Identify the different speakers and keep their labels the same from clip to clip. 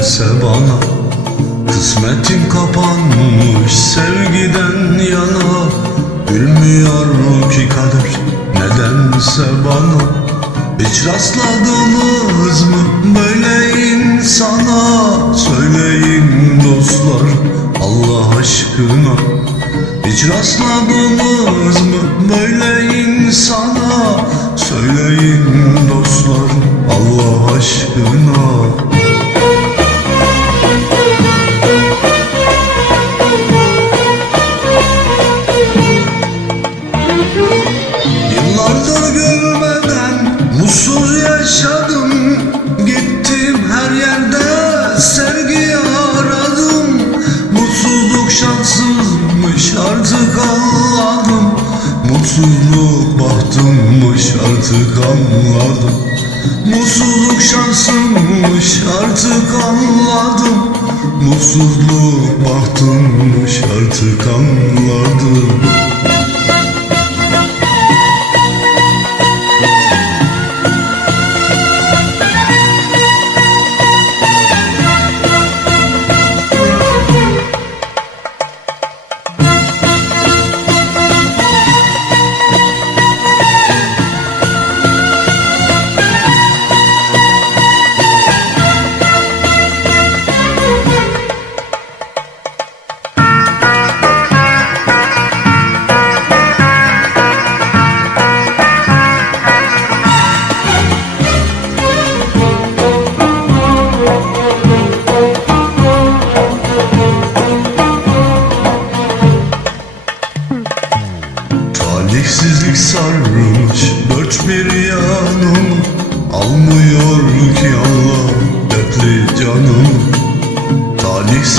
Speaker 1: nedense bana Kısmetin kapanmış sevgiden yana Bilmiyor ki kader. Nedense bana Hiç rastladınız mı böyle insana? Söyleyin dostlar Allah aşkına. Hiç rastladınız mı böyle insana? Söyleyin Mutsuzluk bahtımmış artık anladım. Mutsuzluk şansımmış artık anladım. Mutsuzluk bahtımmış artık anladım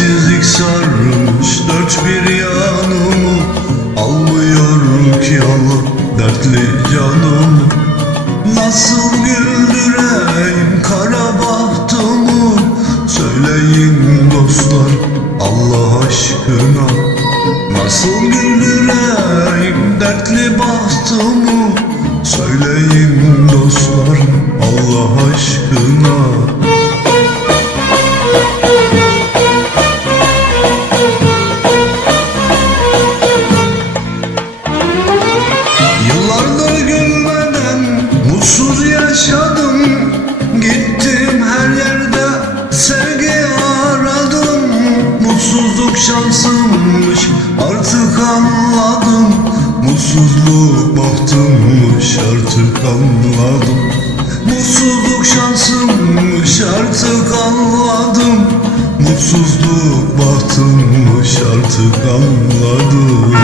Speaker 1: Talihsizlik sarmış dört bir yanımı Almıyor ki Allah dertli canım Nasıl güldüreyim kara bahtımı? Söyleyin dostlar Allah aşkına. Nasıl güldüreyim dertli bahtımı? Söyleyin dostlar Allah aşkına yaşadım. Gittim her yerde sevgi aradım Mutsuzluk şansımmış artık anladım. Mutsuzluk bahtımmış artık anladım. Mutsuzluk şansımmış artık anladım. Mutsuzluk bahtımmış artık anladım